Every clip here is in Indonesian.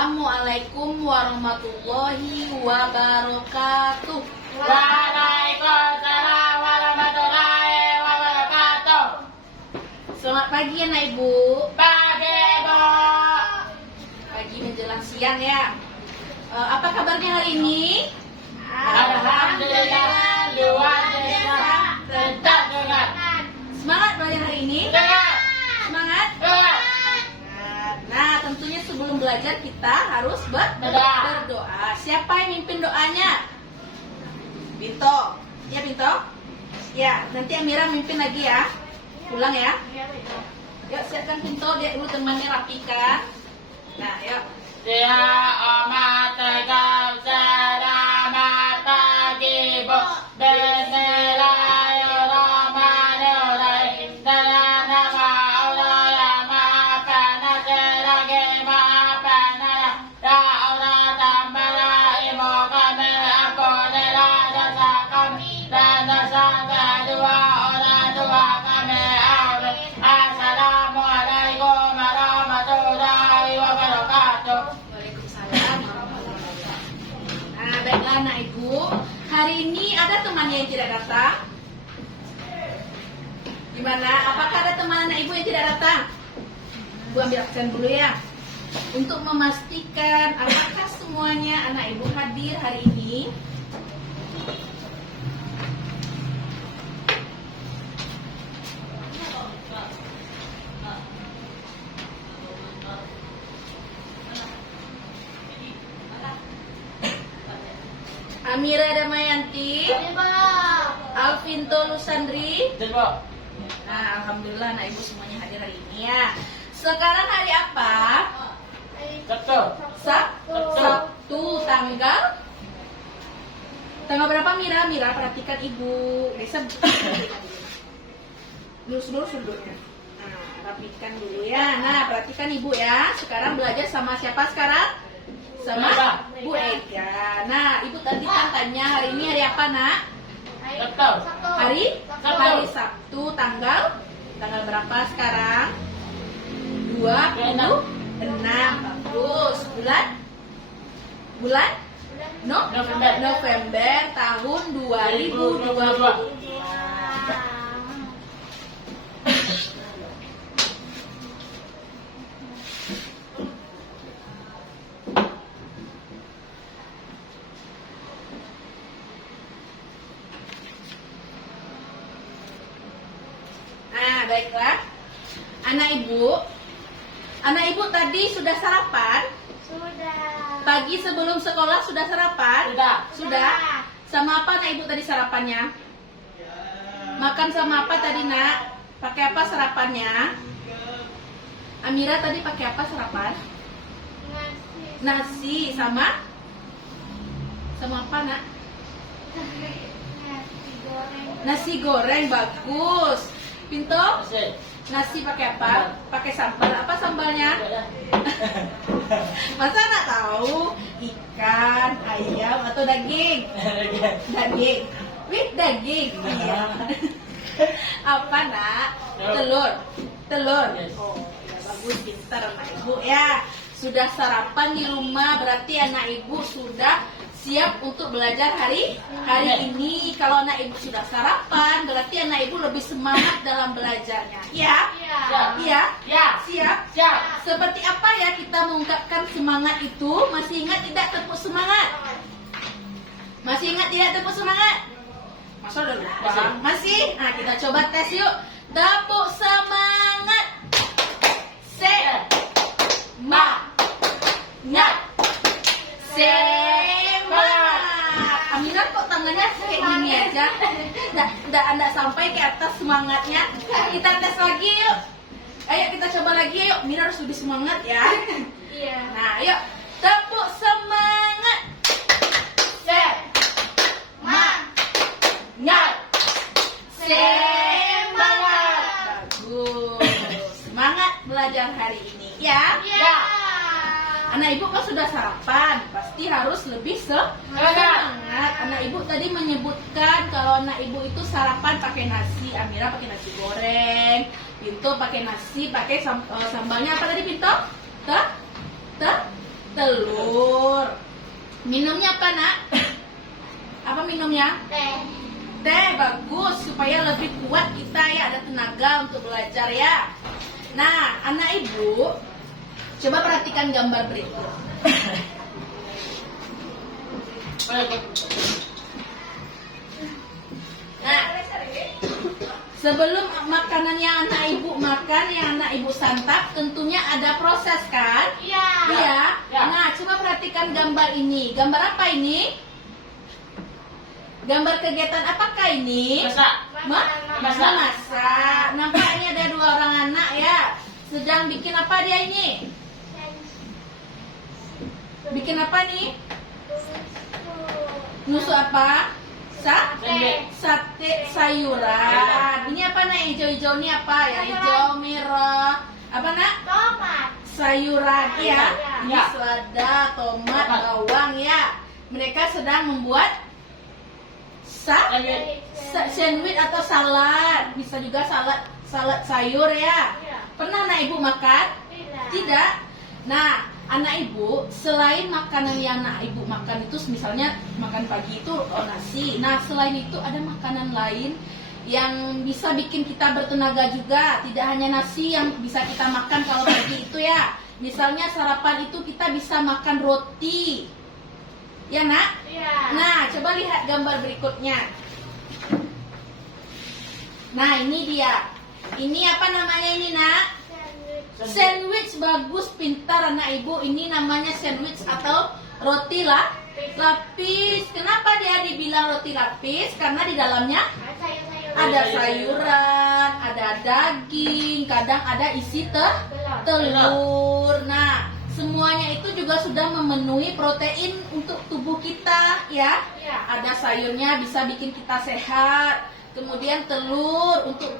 Assalamualaikum warahmatullahi wabarakatuh. Waalaikumsalam warahmatullahi wabarakatuh. Selamat pagi anak ibu. Pagi, Bu. Pagi menjelang siang ya. Apa kabarnya hari ini? Alhamdulillah, luar biasa. Tetap semangat. Semangat belajar hari ini? Semangat. Semangat? Semangat. Nah, tentunya sebelum belajar kita harus berdoa. Siapa yang mimpin doanya? Pinto. Ya, Pinto? Ya, nanti Amira mimpin lagi ya. Pulang ya. Yuk, siapkan Pinto, dia dulu temannya rapikan. Nah, yuk. Ya Umat Tegap, selamat pagi, Bu. Bismillahirrahmanirrahim. Dengan nama Allah yang Maha Pengasih lagi Maha Penyayang. Ya Allah, tambahlah ilmu kami, ampunilah dosa kami dan dosa kedua orang tua kami. Amin. Assalamualaikum warahmatullahi wabarakatuh. Waalaikumsalam warahmatullahi wabarakatuh. Nah, baiklah anak ibu. Hari ini ada temannya yang tidak datang? Gimana? Apakah ada teman anak ibu yang tidak datang? Ibu ambil absen dulu ya. Untuk memastikan apakah semuanya anak ibu hadir hari ini. Amira Damayanti, Alvinto Lusandri. Bu. Nah, alhamdulillah anak ibu semuanya hadir hari ini ya. Sekarang hari apa? Betul. Sabtu tanggal berapa Mira? Mira perhatikan ibu. Lisa lurus sudutnya. Nah, rapikan dulu ya. Nah, perhatikan ibu ya. Sekarang belajar sama siapa sekarang? Sama Bu Ega. Nah, ibu tadi kan tanya hari ini hari apa, Nak? Betul. Hari Sabtu tanggal berapa sekarang? 26. Bagus. Bulan November tahun 2022. Nah, baiklah. Anak ibu tadi sudah sarapan? Sudah. Pagi sebelum sekolah sudah sarapan? Sudah. Sama apa anak ibu tadi sarapannya? Makan sama apa tadi, Nak? Pakai apa sarapannya? Amira tadi pakai apa sarapan? Nasi sama apa, Nak? Nasi goreng, bagus. Pinto? Nasi pakai apa? Pakai sambal. Apa sambalnya? Masa anak tahu? Ikan, ayam, atau daging? Daging. Wih, daging. Iya. Apa, Nak? Telur. Oh, ya bagus, pintar anak ibu ya. Sudah sarapan di rumah, berarti anak ibu sudah siap untuk belajar hari ini. Kalau anak ibu sudah sarapan, berarti anak ibu lebih semangat dalam belajarnya. Ya? Iya? Siap? Seperti apa ya kita mengungkapkan semangat itu? Masih ingat tidak tepuk semangat? Masih ingat tidak tepuk semangat? Masa udah lupa? Masih? Nah, kita coba tes yuk. Tepuk semangat. Semangat. Amira kok tangannya kayak gini aja? Nggak sampai ke atas semangatnya. Kita tes lagi yuk. Ayo kita coba lagi yuk. Mira harus lebih semangat ya. Iya. Nah, yuk. Tepuk semangat. Semangat. Bagus. Semangat belajar hari ini ya. Anak ibu kan sudah sarapan, pasti harus lebih semangat. Anak ibu tadi menyebutkan kalau anak ibu itu sarapan pakai nasi. Amira pakai nasi goreng, Pinto pakai nasi, pakai sambalnya apa tadi Pinto? telur. Minumnya apa, Nak? Apa minumnya? Teh. Teh, bagus, supaya lebih kuat kita ya, ada tenaga untuk belajar ya. Nah, anak ibu, coba perhatikan gambar berikut. Nah, sebelum makanan yang anak ibu makan, yang anak ibu santap, tentunya ada proses kan? Iya. Iya. Ya. Nah, coba perhatikan gambar ini. Gambar apa ini? Gambar kegiatan apakah ini? Masak. Masak. Masak. Nampaknya ada dua orang anak ya. Sedang bikin apa dia ini? Bikin apa nih? Nusuk apa? Sandwich. Sate sayuran. Ini apa, Nak? Hijau-hijau ini apa? Yang hijau merah. Apa, Nak? Tomat. Sayuran ya. Ini Ya. selada, tomat, Tomat. bawang ya. Mereka sedang membuat Sandwich. sandwich atau salad. Bisa juga salad sayur ya. Iya. Pernah anak ibu makan? Tidak. Tidak. Nah, anak ibu selain makanan yang anak ibu makan itu, misalnya makan pagi itu nasi. Nah, selain itu ada makanan lain yang bisa bikin kita bertenaga juga. Tidak hanya nasi yang bisa kita makan kalau pagi itu ya. Misalnya sarapan itu kita bisa makan roti. Ya, Nak? Iya. Nah, coba lihat gambar berikutnya. Nah, ini dia. Ini apa namanya ini, Nak? Sandwich. Sandwich, bagus, pintar anak ibu. Ini namanya sandwich atau roti lapis. Kenapa dia dibilang roti lapis? Karena di dalamnya Sayur-sayur. ada sayuran, ada daging, kadang ada isi telur. Nah, semuanya itu juga sudah memenuhi protein untuk tubuh kita ya. Iya. Ada sayurnya bisa bikin kita sehat. Kemudian telur untuk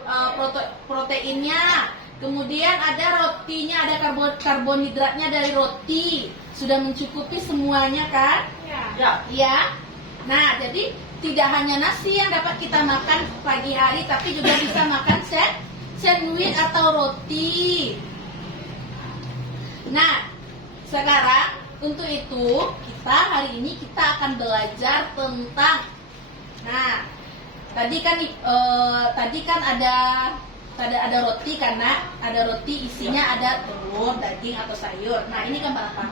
proteinnya. Kemudian ada rotinya, ada karbonhidratnya dari roti. Sudah mencukupi semuanya kan? Iya. Ya. Iya. Nah, jadi tidak hanya nasi yang dapat kita makan pagi hari, tapi juga bisa makan sandwich atau roti. Nah, sekarang untuk itu hari ini kita akan belajar tentang. Nah, tadi kan ada roti, karena ada roti isinya ada telur, daging atau sayur. Nah, ini gambar apa?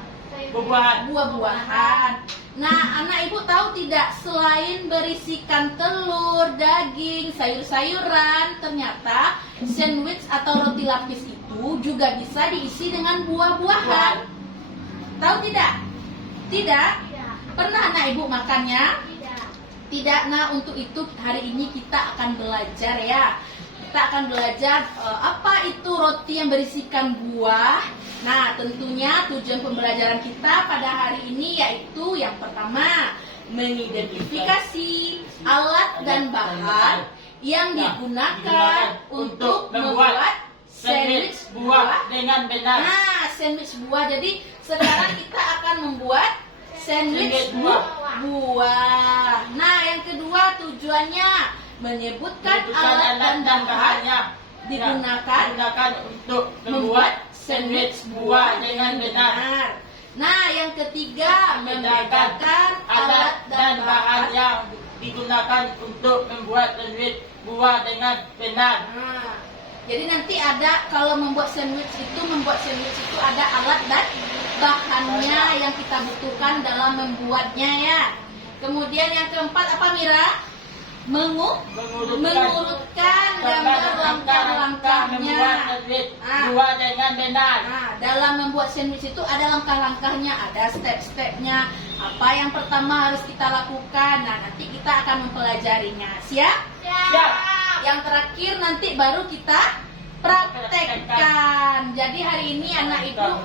Buah-buahan. Buah-buahan. Nah, anak ibu tahu tidak, selain berisikan telur, daging, sayur-sayuran, ternyata sandwich atau roti lapis itu juga bisa diisi dengan buah-buahan. Tahu tidak? Tidak? Tidak. Pernah anak ibu makannya? Tidak. Tidak. Nah, untuk itu hari ini kita akan belajar ya. Kita akan belajar apa itu roti yang berisikan buah. Nah, tentunya tujuan pembelajaran kita pada hari ini yaitu yang pertama, mengidentifikasi alat dan bahan yang digunakan untuk membuat sandwich buah. dengan benar. Nah, sandwich buah. Jadi sekarang kita akan membuat sandwich buah. Nah, yang kedua tujuannya menyebutkan alat dan bahan digunakan untuk membuat sandwich buah dengan benar. Nah, yang ketiga membedakan alat dan bahan. yang digunakan untuk membuat sandwich buah dengan benar. Nah, jadi nanti ada, kalau membuat sandwich itu ada alat dan bahannya yang kita butuhkan dalam membuatnya ya. Kemudian yang keempat apa, Mira? Mengurutkan gambar langkah-langkahnya. membuat sandwich buah dengan benar. Nah, dalam membuat sandwich itu ada langkah-langkahnya, ada step-stepnya. Apa yang pertama harus kita lakukan? Nah, nanti kita akan mempelajarinya. Siap? Siap. Yang terakhir nanti baru kita praktekkan. Jadi hari ini anak ibu,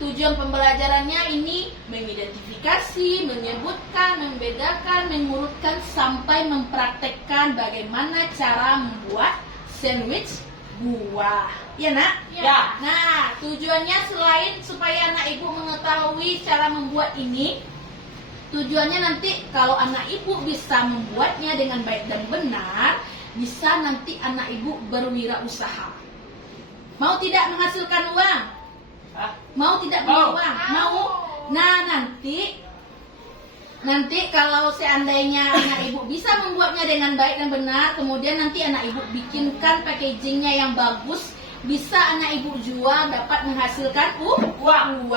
tujuan pembelajarannya ini mengidentifikasi, menyebutkan, membedakan, mengurutkan sampai mempraktekkan bagaimana cara membuat sandwich buah. Ya, Nak? Ya. Nah, tujuannya selain supaya anak ibu mengetahui cara membuat ini, tujuannya nanti kalau anak ibu bisa membuatnya dengan baik dan benar, bisa nanti anak ibu berwirausaha. Mau tidak menghasilkan uang? Hah? Mau tidak punya Mau. uang? Mau? Nah, nanti kalau seandainya anak ibu bisa membuatnya dengan baik dan benar, kemudian nanti anak ibu bikinkan packagingnya yang bagus, bisa anak ibu jual, dapat menghasilkan uang.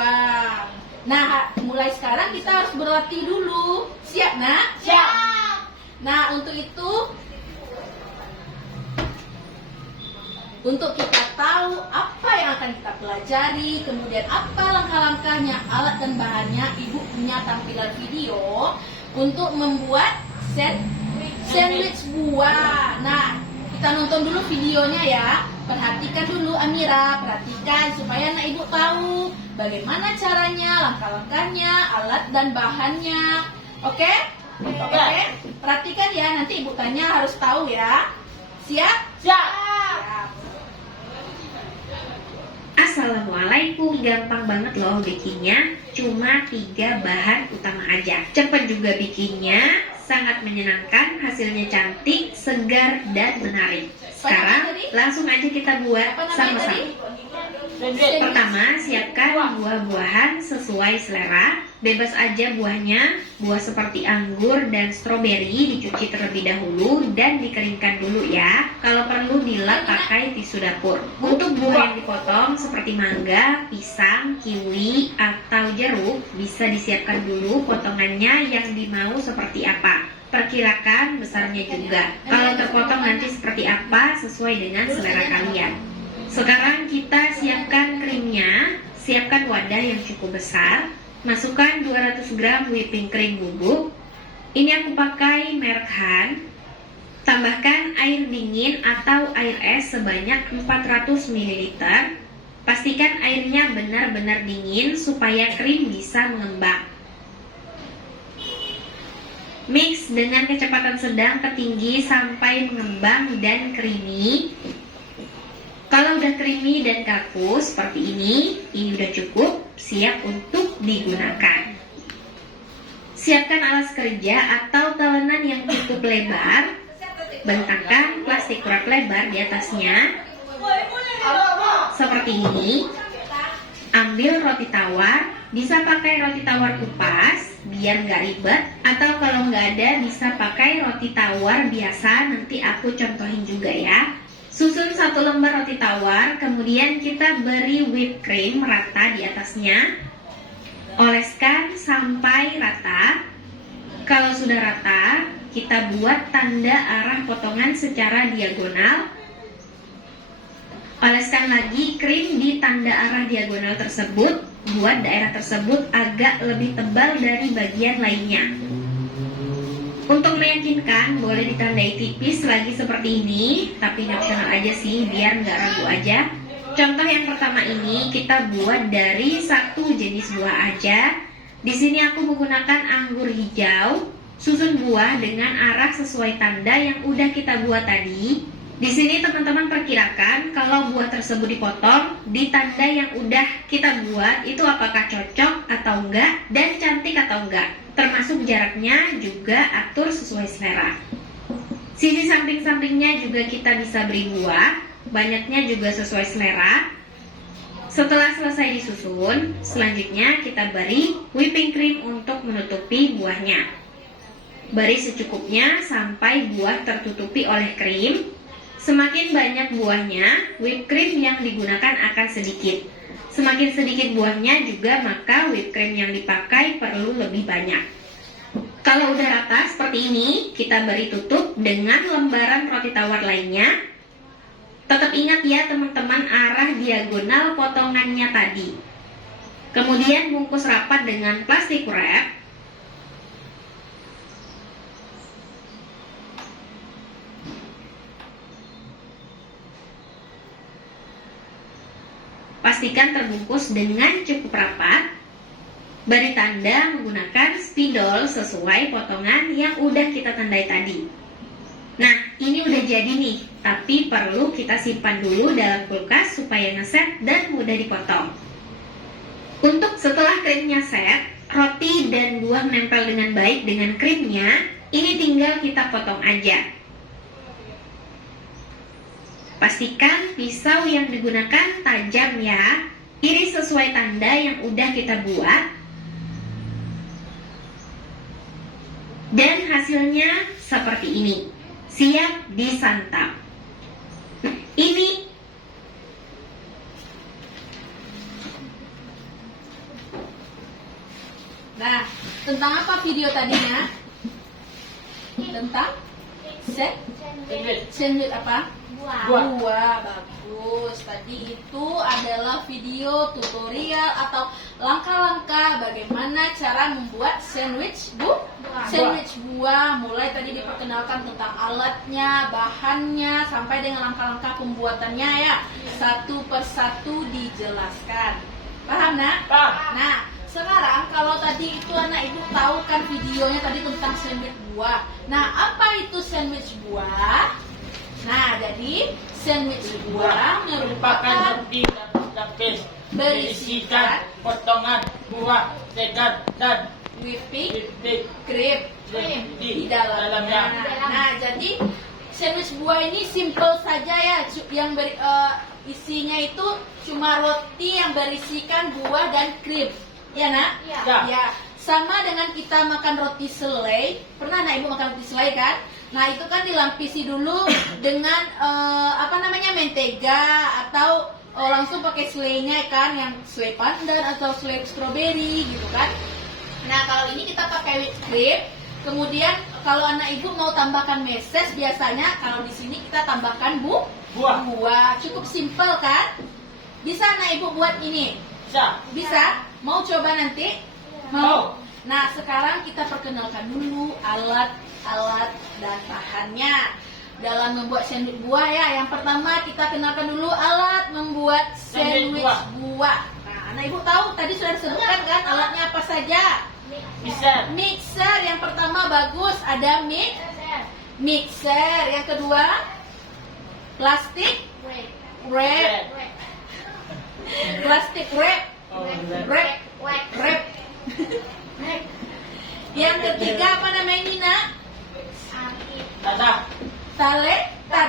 Nah, mulai sekarang kita harus berlatih dulu. Siap, Nak? Siap. Nah, untuk itu, untuk kita tahu apa yang akan kita pelajari, kemudian apa langkah-langkahnya, alat dan bahannya, ibu punya tampilan video untuk membuat sandwich buah. Nah, kita nonton dulu videonya ya. Perhatikan dulu Amira, perhatikan supaya anak ibu tahu bagaimana caranya, langkah-langkahnya, alat dan bahannya. Oke? Oke? Perhatikan ya, nanti ibu tanya harus tahu ya. Siap? Siap. Siap. Assalamualaikum, gampang banget loh bikinnya. Cuma 3 bahan utama aja. Cepat juga bikinnya, sangat menyenangkan, hasilnya cantik, segar, dan menarik. Sekarang langsung aja kita buat Apa namanya sama-sama. tadi? Sandwich. Pertama, siapkan buah-buahan sesuai selera. Bebas aja buahnya. Buah seperti anggur dan stroberi dicuci terlebih dahulu dan dikeringkan dulu ya. Kalau perlu dilap pakai tisu dapur. Untuk buah yang dipotong seperti mangga, pisang, kiwi, atau jeruk, bisa disiapkan dulu potongannya yang dimau seperti apa. Perkirakan besarnya juga. Kalau terpotong nanti seperti apa sesuai dengan selera kalian. Sekarang kita siapkan krimnya. Siapkan wadah yang cukup besar. Masukkan 200 gram whipping cream bubuk. Ini aku pakai merek Han. Tambahkan air dingin atau air es sebanyak 400 ml. Pastikan airnya benar-benar dingin supaya krim bisa mengembang. Mix dengan kecepatan sedang ke tinggi sampai mengembang dan creamy. Kalau udah creamy dan kaku seperti ini udah cukup, siap untuk digunakan. Siapkan alas kerja atau talenan yang cukup lebar. Bentangkan plastik wrap lebar di atasnya. Seperti ini. Ambil roti tawar, bisa pakai roti tawar kupas biar nggak ribet, atau kalau nggak ada bisa pakai roti tawar biasa, nanti aku contohin juga ya. Susun 1 lembar roti tawar, kemudian kita beri whipped cream rata di atasnya. Oleskan sampai rata. Kalau sudah rata, kita buat tanda arah potongan secara diagonal. Oleskan lagi krim di tanda arah diagonal tersebut. Buat daerah tersebut agak lebih tebal dari bagian lainnya. Untuk meyakinkan, boleh ditandai tipis lagi seperti ini, tapi opsional aja sih, biar nggak ragu aja. Contoh yang pertama ini kita buat dari 1 jenis buah aja. Di sini aku menggunakan anggur hijau. Susun buah dengan arah sesuai tanda yang udah kita buat tadi. Di sini teman-teman perkirakan kalau buah tersebut dipotong di tanda yang udah kita buat itu apakah cocok atau enggak dan cantik atau enggak. Termasuk jaraknya juga atur sesuai selera. Sisi samping-sampingnya juga kita bisa beri buah, banyaknya juga sesuai selera. Setelah selesai disusun, selanjutnya kita beri whipping cream untuk menutupi buahnya. Beri secukupnya sampai buah tertutupi oleh krim. Semakin banyak buahnya, whipped cream yang digunakan akan sedikit. Semakin sedikit buahnya juga, maka whipped cream yang dipakai perlu lebih banyak. Kalau udah rata seperti ini, kita beri tutup dengan lembaran roti tawar lainnya. Tetap ingat ya teman-teman arah diagonal potongannya tadi. Kemudian bungkus rapat dengan plastik wrap. Pastikan terbungkus dengan cukup rapat. Beri tanda menggunakan spidol sesuai potongan yang udah kita tandai tadi. Nah, ini udah jadi nih, tapi perlu kita simpan dulu dalam kulkas supaya ngeset dan mudah dipotong. Untuk setelah krimnya set, roti dan buah menempel dengan baik dengan krimnya, ini tinggal kita potong aja. Pastikan pisau yang digunakan tajam ya. Iris sesuai tanda yang udah kita buat. Dan hasilnya seperti ini. Siap disantap. Ini Nah, tentang apa video tadinya? Tentang sandwich apa? Buah. Bagus. Tadi itu adalah video tutorial atau langkah-langkah bagaimana cara membuat sandwich buah. Mulai tadi diperkenalkan tentang alatnya, bahannya, sampai dengan langkah-langkah pembuatannya ya. Satu persatu dijelaskan. Paham, Nak? Paham. Nah, sekarang kalau tadi itu anak ibu tahu kan videonya tadi tentang sandwich buah. Nah, apa itu sandwich buah? Nah, jadi sandwich buah merupakan roti lapis berisikan potongan buah segar dan whipping cream cream di dalamnya. Nah, jadi sandwich buah ini simple saja ya, yang isinya itu cuma roti yang berisikan buah dan krim. Ya, Nak? Ya. Ya. Sama dengan kita makan roti selai. Pernah Nak Ibu makan roti selai kan? Nah, itu kan dilapisi dulu dengan mentega atau langsung pakai selainya kan, yang selai pandan atau selai stroberi gitu kan. Nah, kalau ini kita pakai whipped cream. Kemudian kalau anak ibu mau tambahkan meses, biasanya kalau di sini kita tambahkan buah. Cukup simple kan? Bisa anak ibu buat ini? Bisa? Mau coba nanti? Mau. Nah, sekarang kita perkenalkan dulu alat-alat dan bahannya dalam membuat sandwich buah ya. Yang pertama kita kenalkan dulu alat membuat sandwich buah. Nah, anak ibu tahu tadi sudah disebutkan kan alatnya apa saja? Mixer yang pertama bagus, ada mixer. Yang kedua plastik wrap. Plastik wrap. Yang ketiga apa namanya ini, Nak? Tada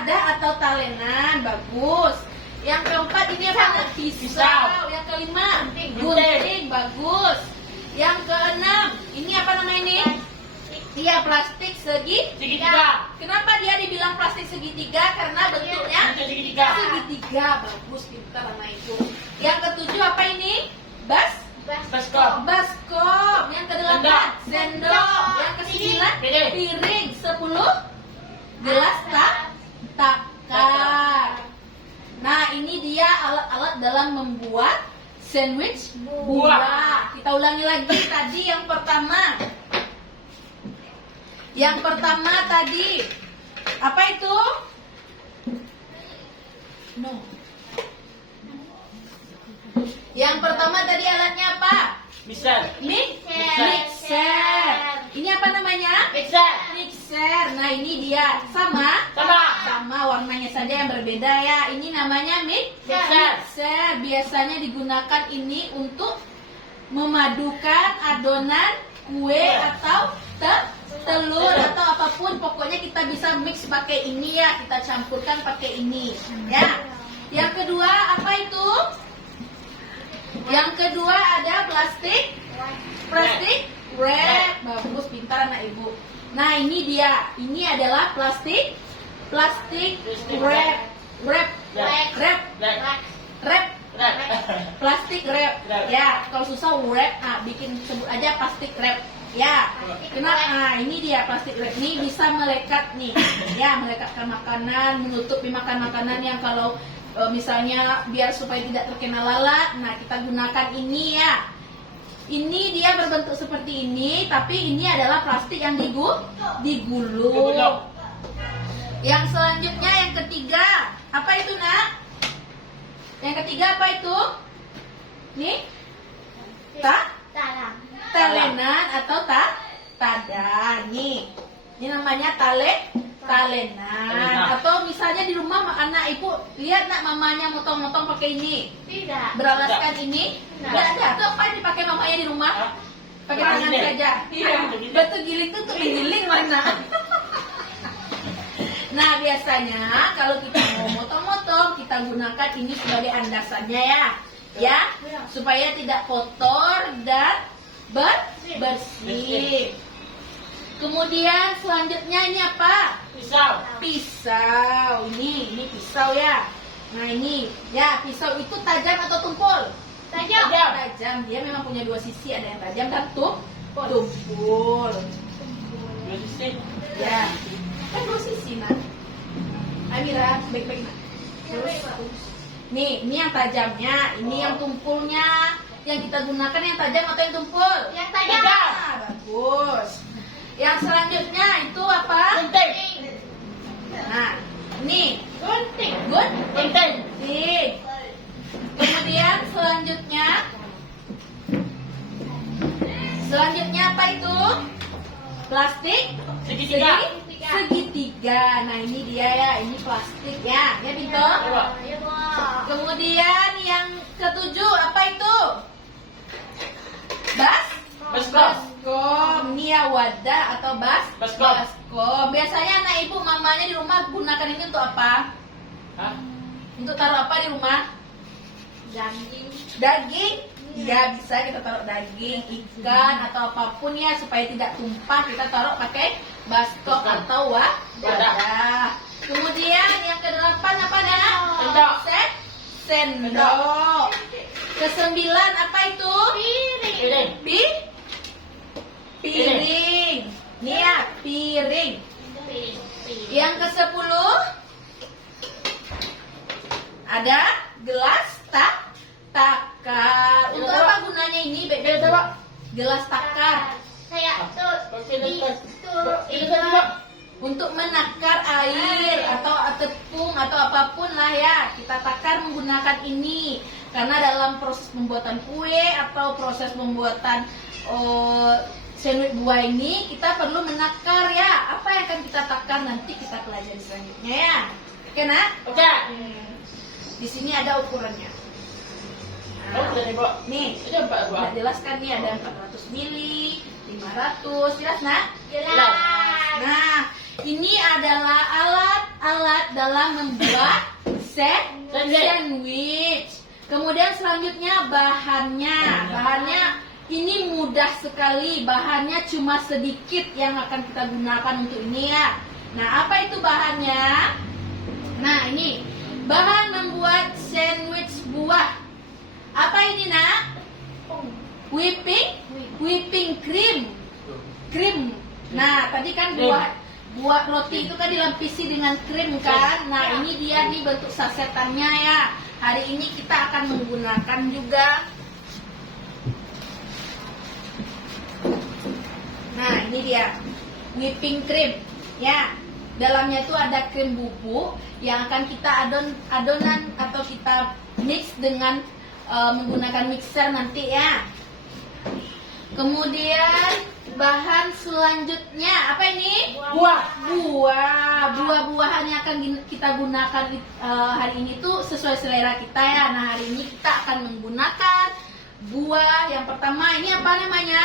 atau talenan, bagus. Yang keempat ini apa, Nak? Pisau. Yang kelima gunting, bagus. Yang keenam ini apa namanya ini? Iya, plastik segitiga. Kenapa dia dibilang plastik segitiga? Karena bentuknya segitiga. Bagus, pintar anak itu. Yang ketujuh apa ini? Baskom. Yang kedelapan sendok. Yang kesembilan piring. 10 gelas takar. Nah, ini dia alat-alat dalam membuat sandwich buah. Kita ulangi lagi tadi yang pertama. Yang pertama tadi apa itu? Yang pertama tadi alatnya apa? Mixer. Ini apa namanya? Mixer. Nah, ini dia sama warnanya saja yang berbeda ya. Ini namanya mixer. Biasanya digunakan ini untuk memadukan adonan kue atau telur atau apapun. Pokoknya kita bisa mix pakai ini ya. Kita campurkan pakai ini ya. Yang kedua apa itu? Yang kedua ada plastik wrap. Bagus, pintar anak ibu. Nah, ini dia. Ini adalah plastik wrap. Plastik wrap. Ya, kalau susah wrap, bikin sebut aja plastik wrap. Ya, nah ini dia plastik wrap ini bisa melekat nih. Ya, melekatkan makanan, menutupi makanan yang kalau misalnya biar supaya tidak terkena lalat. Nah, kita gunakan ini ya. Ini dia berbentuk seperti ini, tapi ini adalah plastik yang digulung. Yang selanjutnya yang ketiga, apa itu, Nak? Yang ketiga apa itu? Nih? Talenan atau tada. Nih. Ini namanya talenan. Atau misalnya di rumah anak ibu lihat Nak mamanya motong-motong pakai ini. Tidak. Beralaskan ini. Tidak ada. Itu apa yang dipakai mamanya di rumah? Pakai tangan saja. Batu giling itu untuk menggiling mana? Nah, biasanya kalau kita mau motong-motong, kita gunakan ini sebagai andasannya ya. ya, supaya tidak kotor dan bersih. Kemudian selanjutnya ini apa? Pisau. Pisau. Ini pisau ya. Nah ini ya, pisau itu tajam atau tumpul? Tajam. Tajam. Dia memang punya dua sisi, ada yang tajam dan tumpul. Dua sisi. Ya, kan dua sisi nak. Amira, baik-baik nak. Nih, ini yang tajamnya, ini yang tumpulnya. Yang kita gunakan yang tajam atau yang tumpul? Yang tajam. Ah, bagus. Yang selanjutnya itu apa? Gunting. Nah, ini Gunting. Gunting. Kemudian selanjutnya apa itu? Plastik segitiga. Nah ini dia ya, ini plastik ya, ya Pinto. Ya, Pak. Kemudian yang ketujuh apa itu? Baskom. Ini ya wadah atau baskom. Biasanya anak ibu mamanya di rumah gunakan ini untuk apa? Hah? Untuk taruh apa di rumah? Daging? Ya bisa kita taruh daging, ikan atau apapun ya supaya tidak tumpah, kita taruh pakai baskom atau wadah. Kemudian yang kedelapan apa nak? Sendok. Sendok. Kesembilan apa itu? Piring. Piring. Ini ya piring. Yang ke-10 ada gelas takar. Untuk apa gunanya ini, Beb? Gelas takar. Saya tuh Untuk menakar air atau tepung atau apapun lah ya, kita takar menggunakan ini. Karena dalam proses pembuatan kue atau proses pembuatan sandwich buah ini kita perlu menakar ya. Apa yang akan kita takar nanti kita pelajari selanjutnya ya. Oke nak? Oke. Di sini ada ukurannya. Nih, Ada jelaskan nih ada 400 mili, 500, jelas nak? jelas. Nah, ini adalah alat-alat dalam membuat sandwich. Kemudian selanjutnya bahannya ini mudah sekali. Bahannya cuma sedikit yang akan kita gunakan untuk ini ya. Nah, apa itu bahannya? Nah, ini bahan membuat sandwich buah. Apa ini nak? Whipping cream. Nah, tadi kan buah roti itu kan dilapisi dengan krim kan. Nah, ini dia nih bentuk sasetannya ya. Hari ini kita akan menggunakan juga. Nah, ini dia whipping cream ya. Dalamnya itu ada krim bubuk yang akan kita adonan atau kita mix dengan menggunakan mixer nanti ya. Kemudian bahan selanjutnya apa ini? Buah-buahan yang akan kita gunakan hari ini tuh sesuai selera kita ya. Nah, hari ini kita akan menggunakan buah yang pertama ini apa namanya?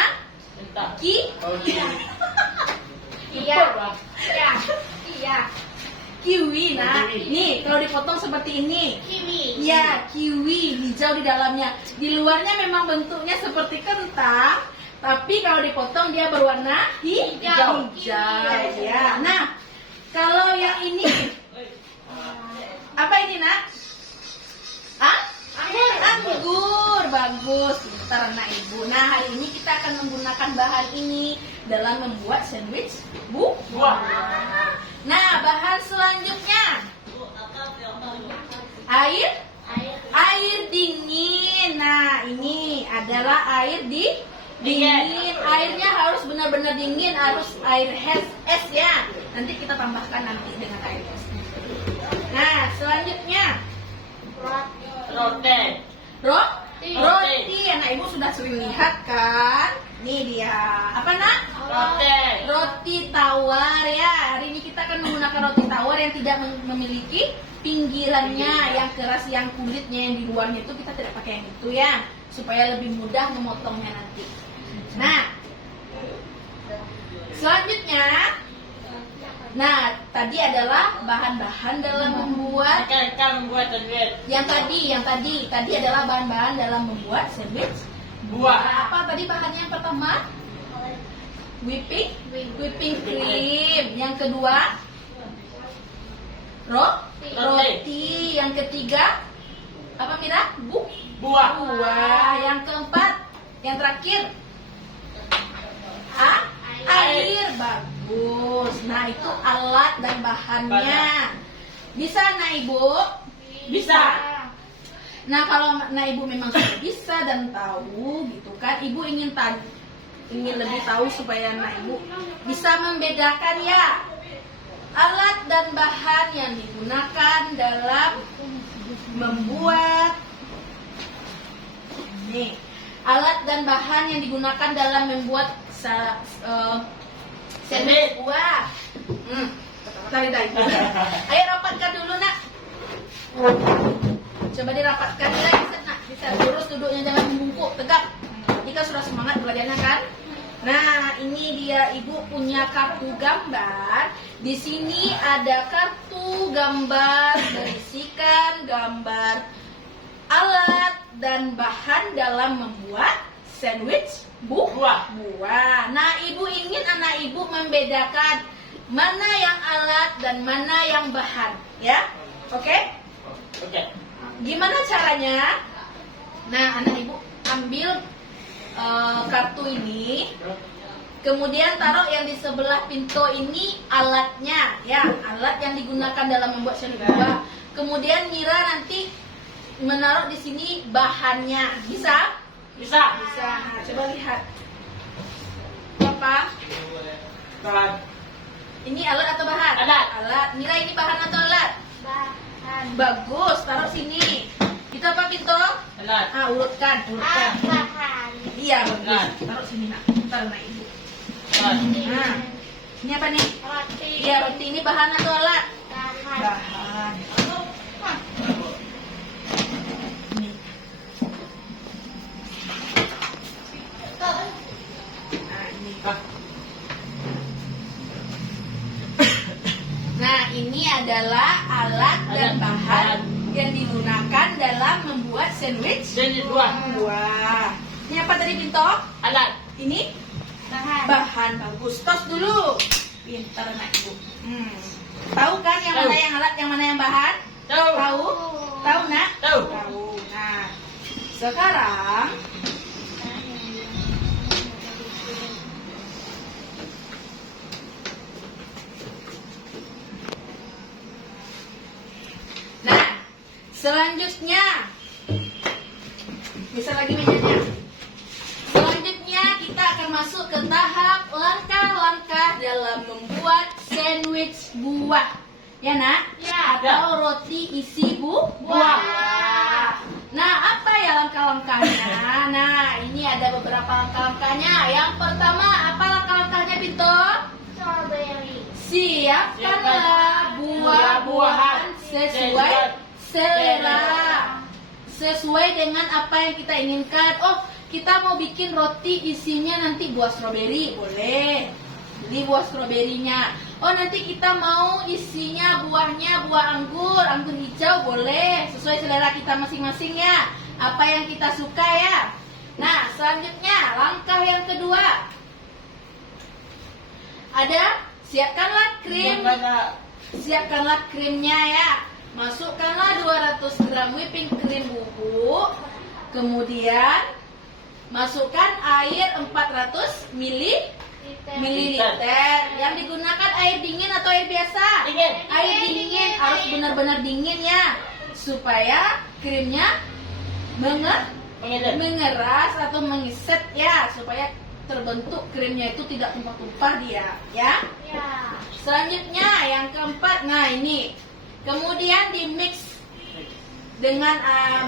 Kiwi. Nah, ini kalau dipotong seperti ini. Kiwi. Ya, kiwi hijau di dalamnya. Di luarnya memang bentuknya seperti kentang, tapi kalau dipotong dia berwarna hijau. Ya. Nah, kalau yang ini apa ini nak? Anggur. Bagus. Pintar anak ibu. Nah, hari ini kita akan menggunakan bahan ini dalam membuat sandwich buah. Nah, bahan selanjutnya air dingin. Nah, ini adalah air dingin. Airnya harus benar-benar dingin, harus air es ya. Nanti kita tambahkan nanti dengan air es. Nah, selanjutnya roti. Anak ibu sudah sering lihat kan? Nih dia. Apa nak? Roti tawar ya. Hari ini kita akan menggunakan roti tawar yang tidak memiliki pinggirannya, yang keras, yang kulitnya yang di luarnya itu kita tidak pakai yang itu ya, supaya lebih mudah memotongnya nanti. Nah, selanjutnya Nah, tadi adalah bahan-bahan dalam membuat. Akan membuat sandwich. Yang tadi adalah bahan-bahan dalam membuat sandwich Buah. Apa tadi bahannya yang pertama? Whipping cream. Yang kedua, roti. Yang ketiga, apa Mira? Buah. Yang keempat, yang terakhir, air. Bagus. Nah, itu alat dan bahannya. Bisa nak Ibu? Bisa. Nah, kalau nak Ibu memang sudah bisa dan tahu gitu kan, Ibu ingin lebih tahu supaya nak Ibu bisa membedakan ya alat dan bahan yang digunakan dalam membuat alat dan bahan yang digunakan dalam membuat sandwich buah. Tarik. Ayo rapatkan dulu nak. Coba dirapatkan lagi nak. Bisa lurus duduknya, jangan membungkuk, tegap. Jika sudah semangat belajarnya kan. Nah, ini dia Ibu punya kartu gambar. Di sini ada kartu gambar berisikan gambar alat dan bahan dalam membuat sandwich buah. Nah, Ibu ingin anak Ibu membedakan mana yang alat dan mana yang bahan, ya? Oke? Gimana caranya? Nah, anak Ibu ambil kartu ini, kemudian taruh yang di sebelah pintu ini alatnya, ya, alat yang digunakan dalam membuat sandwich buah. Kemudian Mira nanti menaruh di sini bahannya, bisa? Bisa. Nah, coba lihat. Apa? Bahan. Ini alat atau bahan? Alat. Mira, ini bahan atau alat? Bahan. Bagus, taruh sini. Itu apa Pinto? Alat. Urutkan. Bahan. Iya, bagus. Taruh sini nak. Taruh nak Ibu. Nah, ini apa nih? Roti. Iya, roti. Ini bahan atau alat? Bahan. Bahan. Ini. Nah, ini. Nah, ini adalah alat dan bahan yang digunakan dalam membuat sandwich buah. Ini apa tadi Pinto? Alat. Ini Bahan. bahan. Bagus. Tos dulu. Pintar anak Ibu. Tahu kan yang mana yang alat, yang mana yang bahan? Tahu? Tahu nak? Tahu. Nah, sekarang selanjutnya, bisa lagi mejanya. Selanjutnya kita akan masuk ke tahap langkah-langkah dalam membuat sandwich buah. Ya nak? Ya. Atau roti isi buah. Nah, apa ya langkah-langkahnya? Nah, ini ada beberapa langkah-langkahnya. Yang pertama, apa langkah-langkahnya Pinto? Strawberry. Siapkanlah buah-buahan sesuai selera, sesuai dengan apa yang kita inginkan. Oh, kita mau bikin roti isinya nanti buah stroberi, boleh beli buah stroberinya. Oh, nanti kita mau isinya buahnya buah anggur hijau, boleh, sesuai selera kita masing-masing ya, apa yang kita suka ya. Nah, selanjutnya langkah yang kedua ada siapkanlah krim. Siapkanlah krimnya ya. Masukkanlah 200 gram whipping cream bubuk. Kemudian masukkan air 400 mililiter. Yang digunakan air dingin atau air biasa? Dingin. Air dingin, harus benar-benar dingin ya, supaya krimnya mengeras atau mengiset ya, supaya terbentuk krimnya itu tidak tumpah-tumpah dia ya. Ya. Selanjutnya yang keempat, nah ini kemudian di mix dengan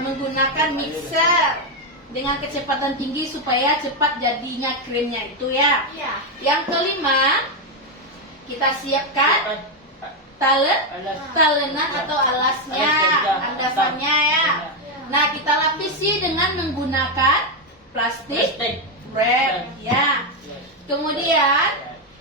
menggunakan mixer dengan kecepatan tinggi supaya cepat jadinya krimnya itu ya. Ya. Yang kelima, kita siapkan talenan atau alasnya, landasannya ya. Nah, kita lapisi dengan menggunakan plastik wrap ya. Kemudian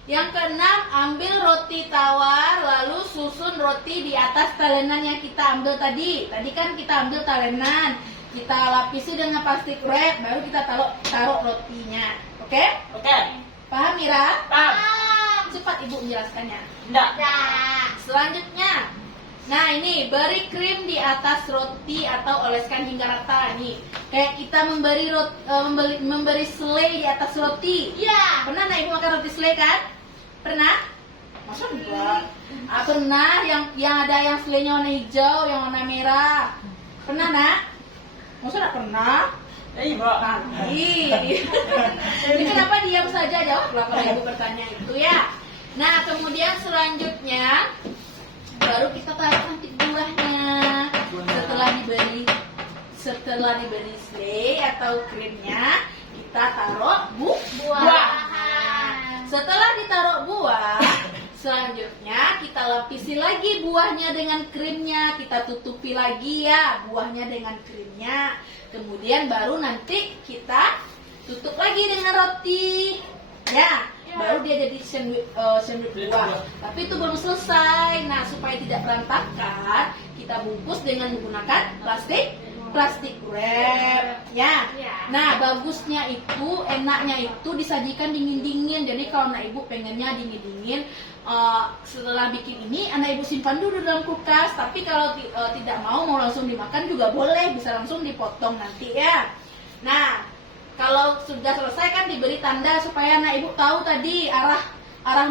Yang keenam, ambil roti tawar lalu susun roti di atas talenan yang kita ambil tadi. Tadi kan kita ambil talenan, kita lapisi dengan plastik wrap, baru kita taruh rotinya. Oke? Oke. Paham Mira? Paham. Cepat Ibu menjelaskannya. Enggak. Selanjutnya, nah ini beri krim di atas roti atau oleskan hingga rata nih. Kayak kita memberi selai di atas roti. Iya. Pernah nak Ibu makan roti selai kan? Pernah? Masa enggak? Pernah yang ada yang selainya warna hijau, yang warna merah. Pernah nak? Masa enggak pernah? Ibu. Ini kenapa diam saja? Jawablah kalau Ibu bertanya itu ya. Nah, kemudian selanjutnya baru kita taruh nanti buahnya. Setelah diberi selai atau krimnya, kita taruh buah. Setelah ditaruh buah, selanjutnya kita lapisi lagi buahnya dengan krimnya. Kita tutupi lagi ya buahnya dengan krimnya. Kemudian baru nanti kita tutup lagi dengan roti. Ya, baru dia jadi sandwich buah. Tapi itu belum selesai. Nah, supaya tidak berantakan, kita bungkus dengan menggunakan plastik wrap ya. Nah, bagusnya itu, enaknya itu disajikan dingin-dingin. Jadi kalau anak Ibu pengennya dingin-dingin, setelah bikin ini anak Ibu simpan dulu dalam kulkas. Tapi kalau tidak mau langsung dimakan juga boleh, bisa langsung dipotong nanti ya. Nah, kalau sudah selesai kan diberi tanda supaya anak Ibu tahu tadi arah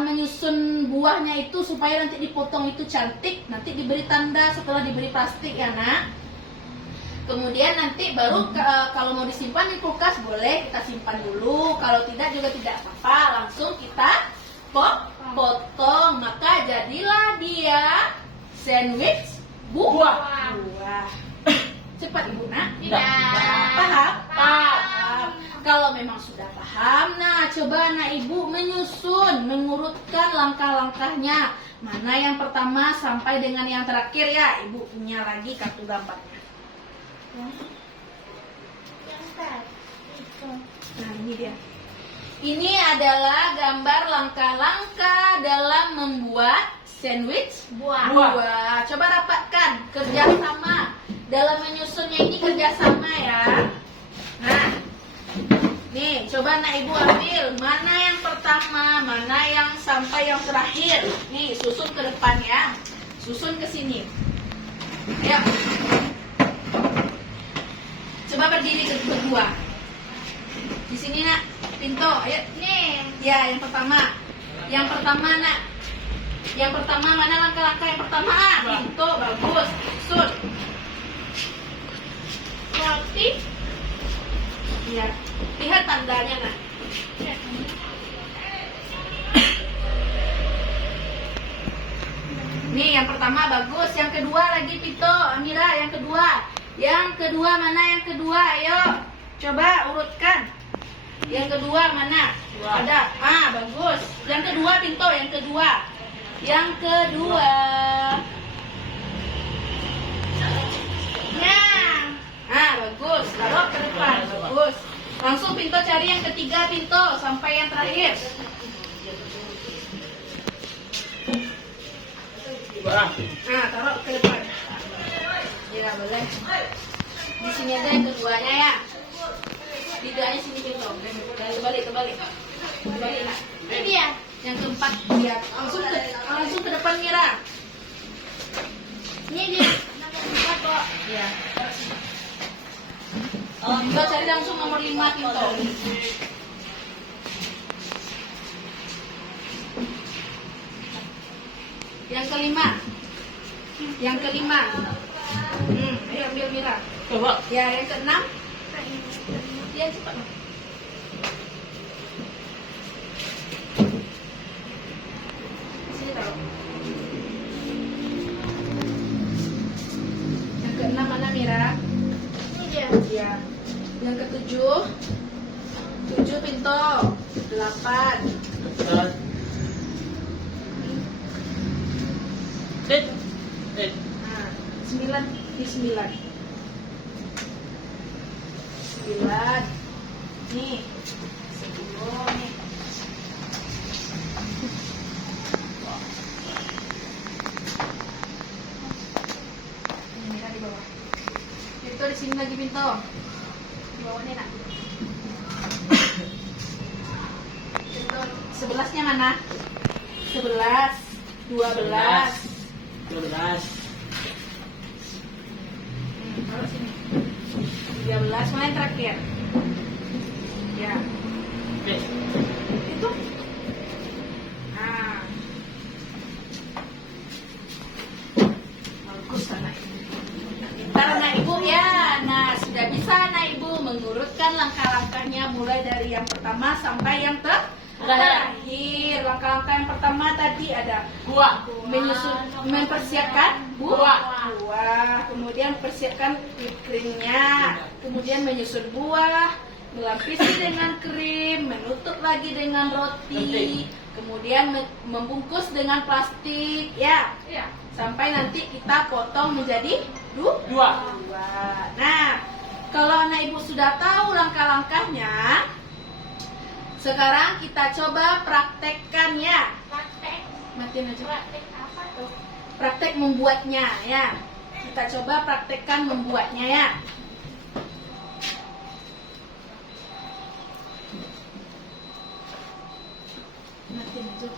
menyusun buahnya itu, supaya nanti dipotong itu cantik. Nanti diberi tanda setelah diberi plastik ya nak. Kemudian nanti baru kalau mau disimpan di kulkas boleh kita simpan dulu. Kalau tidak juga tidak apa-apa, langsung kita potong. Maka jadilah dia sandwich buah. Cepat Ibu nak. Paham? Paham. Kalau memang sudah paham, nah coba anak Ibu mengurutkan langkah-langkahnya. Mana yang pertama sampai dengan yang terakhir ya. Ibu punya lagi kartu gambarnya. Nah ini dia. Ini adalah gambar langkah-langkah dalam membuat sandwich buah. Coba rapatkan, kerjasama. Dalam menyusunnya ini kerjasama ya. Nah, nih coba anak Ibu ambil mana yang pertama, mana yang sampai yang terakhir. Nih susun ke depan ya, susun ke sini. Ayo. Coba berdiri berdua. Di sini nak, Pinto, ayo. Nih. Ya, yang pertama. Yang pertama nak. Yang pertama mana langkah-langkah yang pertama? Pinto, bagus. Sun. Roti. Iya. Lihat tandanya nak. Nih yang pertama bagus. Yang kedua lagi Pinto, Amira yang kedua. Yang kedua mana yang kedua? Ayo, coba urutkan. Yang kedua mana? Ada. Bagus. Yang kedua Pinto, yang kedua. Yang kedua. Bagus. Taruh ke depan. Bagus. Langsung Pinto cari yang ketiga Pinto sampai yang terakhir. Taruh ke depan. Ya boleh. Di sini aja yang keduanya ya. Tidaknya sini Pinto. Kembali. Kembali nak. Ini dia. Yang keempat ya. Langsung ke depan Mira. Ini dia. Nomor 4 kok. Ya. Pinto cari langsung nomor 5 Pinto. Yang kelima. Ayo ambil Mira. Coba. Ya, yang keenam. Ya cepat. Sini taruh. Yang keenam mana Mira? Ini dia. Ya. Yang ketujuh. 7 Pinto. 8. Sit. 9 di 9. 9. Nih. 10 nih. sini lagi Pinto. Di bawahnya nak. Pinto, 11-nya mana? 11, 12. 12. Taruh sini. 13, mana yang terakhir? Ya, Oke. itu. Nah. Bagus anak ibu. Pintar anak ibu ya. Nah, sudah bisa anak ibu mengurutkan langkah-langkahnya mulai dari yang pertama sampai yang terakhir. Langkah-langkah yang pertama tadi ada Buah. mempersiapkan Buah. kemudian persiapkan whipped creamnya, kemudian menyusun buah, melapisi dengan krim, menutup lagi dengan roti, kemudian membungkus dengan plastik, ya, sampai nanti kita potong menjadi Dua. Nah, kalau anak ibu sudah tahu langkah-langkahnya, sekarang kita coba praktekkan ya. Praktek. Matiin aja. Praktek apa tuh? Praktek membuatnya ya. Kita coba praktekkan membuatnya ya. Matiin aja.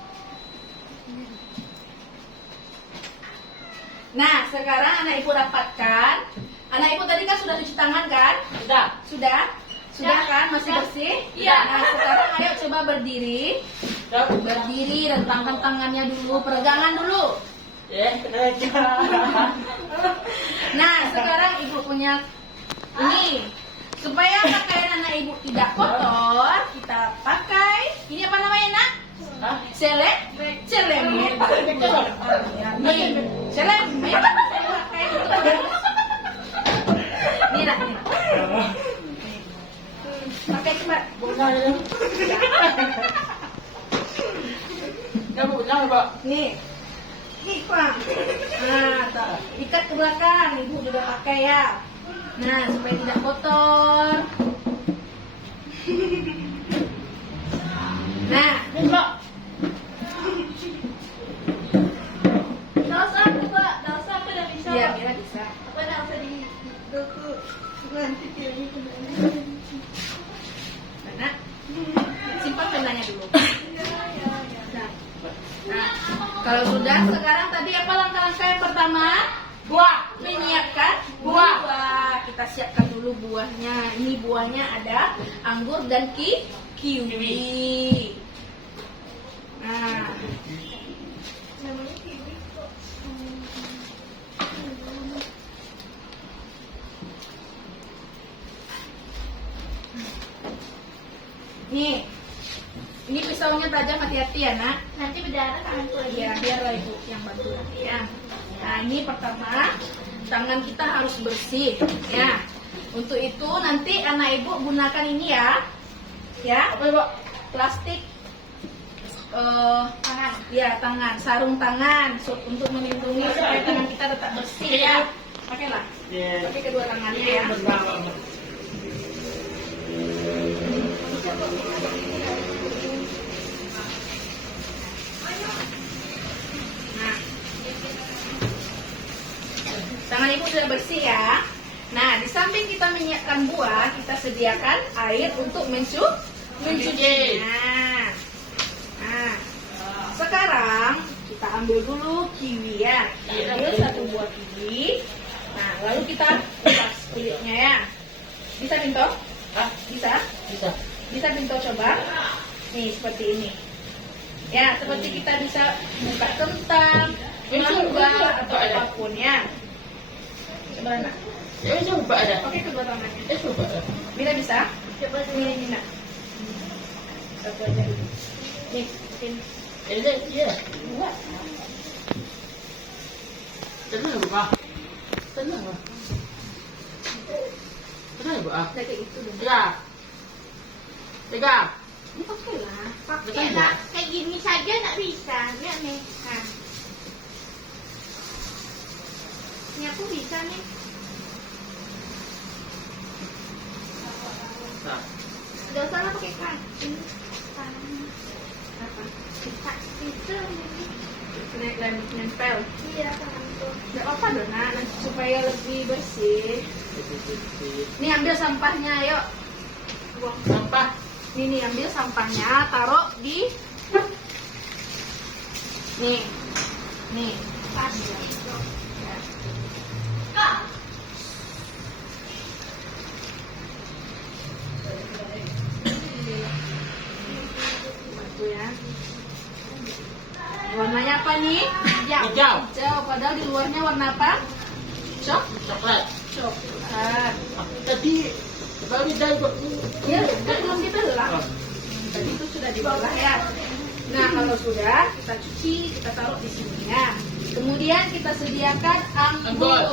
Nah, sekarang anak ibu dapatkan. Anak ibu tadi kan sudah cuci tangan kan? Sudah. Sudah? Sudah kan? Masih bersih? Iya. Nah, sekarang ayo coba berdiri. Berdiri, rentangkan tangannya dulu, peregangan dulu. Nah, sekarang ibu punya ini. Supaya pakaian anak ibu tidak kotor, kita pakai ini apa namanya nak? Celemet. Nih, celemet. Pakai itu. Nih nak, nih. Pakai cepat. Nih. Nih, Pak. Nah, ikat ke belakang. Ibu udah pakai ya. Nah, supaya tidak kotor. Nah, Nggak usah aku, Pak. Nggak usah, aku udah bisa. iya, Mira bisa. Apa nggak usah di doku nanti pilih Mana? Simpan penanya dulu. Nah, kalau sudah, sekarang tadi apa langkah-langkah yang pertama? Buah. Menyiapkan Buah. Kita siapkan dulu buahnya. Ini buahnya ada anggur dan kiwi. Nah, namanya kiwi kok. nih. Ini pisaunya tajam, hati-hati ya nak. Nanti berdarah tanganku lagi. Ya, biarlah ibu yang bantu nanti ya. Nah, ini pertama, tangan kita harus bersih ya. Untuk itu nanti anak ibu gunakan ini ya. Ya, Apa ibu? plastik Tangan. ya, tangan, sarung tangan untuk melindungi supaya tangan kita tetap bersih ya. Pakailah. Pakai kedua tangannya ya. Nah, tangan ibu sudah bersih ya. Nah, di samping kita menyiapkan buah, kita sediakan air untuk mencuci. Nah, sekarang kita ambil dulu kiwi ya. Kita ambil satu buah kiwi. Nah, lalu kita lepas kulitnya ya. Bisa Pinto? Bisa? Bisa. Bisa Pinto coba? Nih, seperti ini. Ya, seperti kita bisa buka kentang, mangga, atau apapun ya. Coba nak. Ya coba ada. Pakai kedua tangannya. Coba. Bila bisa? Coba Ini nak. Satu aja dulu. Nih, bikin Ini iya. dua. Tenang buka. Tenang buka. Tenang buka. Kayak itu dong. Tiga. Ini pakai lah. pakai lah. Kayak gini saja nggak bisa. Lihat nih. Nah. Ini aku bisa nih. Nah. Gak usah lah pakai kaki. Tangan. Apa? Itu Nempel. iya tanganku. Gak apa dong nak, supaya lebih bersih. Nih ambil sampahnya, yuk. Sampah. Nih ambil sampahnya, taruh di nih. Pas. Bantu ya. Warnanya apa nih? Hijau. Hijau. Padahal di luarnya warna apa? Coklat. Coklat. Tadi baru dari Ya, kan belum dibelah. Tadi itu sudah dibelah ya. Nah, kalau sudah, kita cuci, kita taruh di sini ya. Kemudian kita sediakan anggur.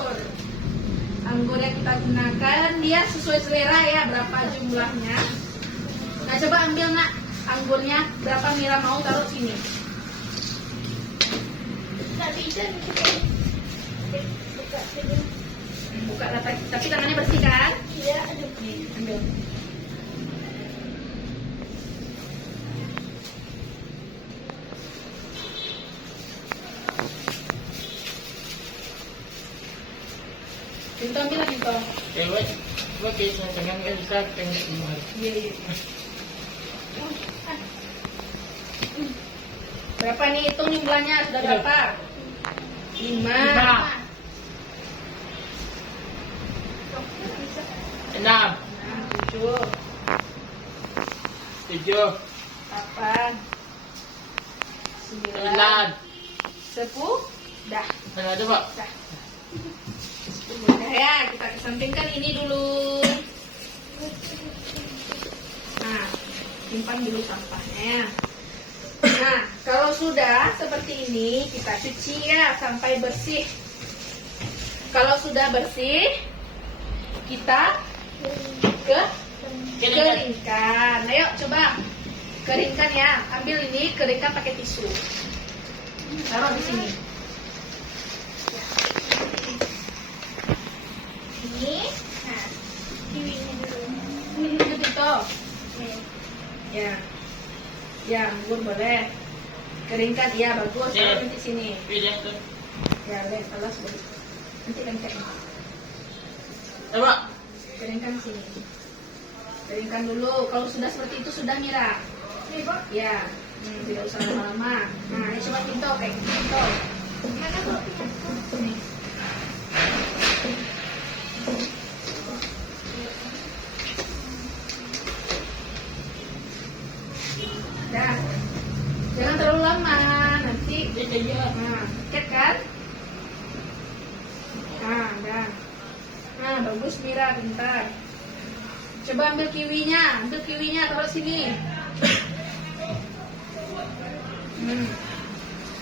Anggur yang kita gunakan dia sesuai selera ya, berapa jumlahnya. Nah, coba ambil nak anggurnya, berapa Mira mau taruh sini. Nggak bisa Buka tapi tangannya bersih kan? Iya, aduh. Nih, ambil. Pintu ambil lagi Pintu. Wait bisa dengan Elsa dengan semua. Iya. Berapa nih, hitung jumlahnya sudah berapa? 5. 6, 7, 7, 8, 9, 9. 10. Dah. Mana ada Pak? Dah. Udah ya, kita kesampingkan ini dulu. Nah, simpan dulu sampahnya. Nah, kalau sudah seperti ini, kita cuci ya sampai bersih. Kalau sudah bersih, kita keringkan. Ayo coba keringkan ya. Ambil ini, keringkan pakai tisu. Taruh di sini. Ini. Nah, kiwinya dulu. Ini gitu. Ya. Ya, anggur boleh. Keringkan, ya bagus. Taruh di sini. Pilih tu. Ya, boleh. Alas boleh. Nanti keringkan. Coba. Keringkan sini. Keringkan dulu. Kalau sudah seperti itu sudah Mira. Ya. Tidak usah lama-lama. Nah, ini coba pintu kayak pintu. Mana kopinya? Sini. Dah. Jangan terlalu lama, nanti nah, sakit kan? Nah, dah. Nah, bagus Mira, pintar. Coba ambil kiwinya, taruh sini.